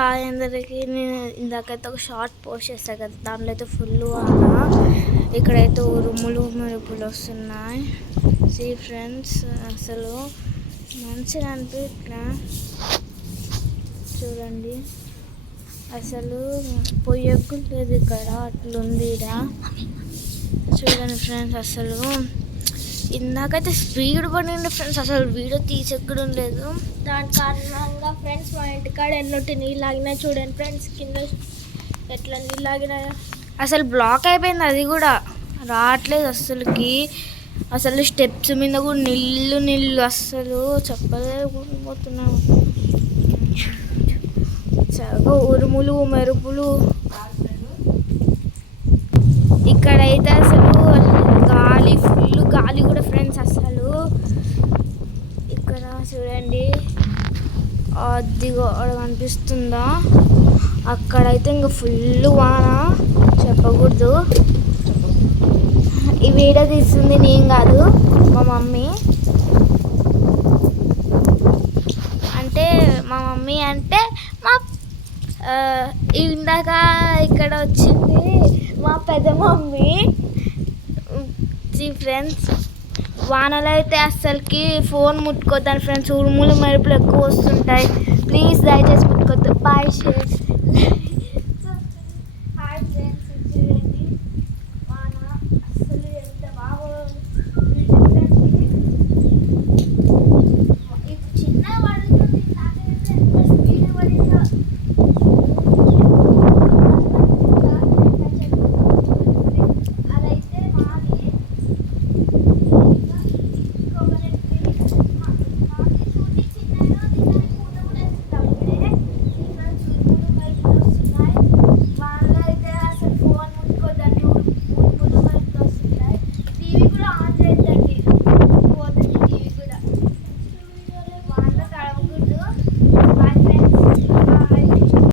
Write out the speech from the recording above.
Hi అందరికి. నేను ఇందాకైతే ఒక షార్ట్ పోస్ట్ చేస్తాను కదా, దాంట్లో అయితే ఫుల్ వాన. ఇక్కడైతే ఉరుములు మెరుపులు వస్తున్నాయి. సీ ఫ్రెండ్స్, అసలు మంచిగా అనిపించట్లా. చూడండి, అసలు పొయ్యలేదు ఇక్కడ, అట్లుంది ఇక్కడ. చూడండి ఫ్రెండ్స్, అసలు ఇందాకైతే స్పీడ్ పడింది ఫ్రెండ్స్. అసలు వీడియో తీసేక్కడం లేదు. దాని కారణంగా ఫ్రెండ్స్ మా ఇంటికాడ ఎన్నోటి నీళ్ళు ఆగినాయి. చూడండి ఫ్రెండ్స్, కింద ఎట్లా నీళ్ళు ఆగినాయో. అసలు బ్లాక్ అయిపోయింది, అది కూడా రావట్లేదు అసలుకి. అసలు స్టెప్స్ మీద కూడా నీళ్ళు అస్సలు చెప్పలేకపోతున్నాను. చాలా ఉరుములు మెరుపులు. ఇక్కడైతే అసలు గాలి, ఫుల్ గాలి కూడా ఫ్రెండ్స్. అసలు ఇక్కడ చూడండి, అదిగో కనిపిస్తుందా, అక్కడైతే ఇంకా ఫుల్ వాన. చెప్పకూడదు. ఈ వీడియో తీస్తుంది నేను కాదు, మా మమ్మీ. మా మమ్మీ అంటే ఇందాక ఇక్కడ వచ్చింది మా పెద్ద మమ్మీ. ఫ్రెండ్స్, వానలు అయితే అస్సలకి ఫోన్ ముట్టుకోద్దాను ఫ్రెండ్స్. ఉరుములు మెరుపులు ఎక్కువ వస్తుంటాయి. ప్లీజ్ దయచేసి ముట్టుకోద్దు. Bye share.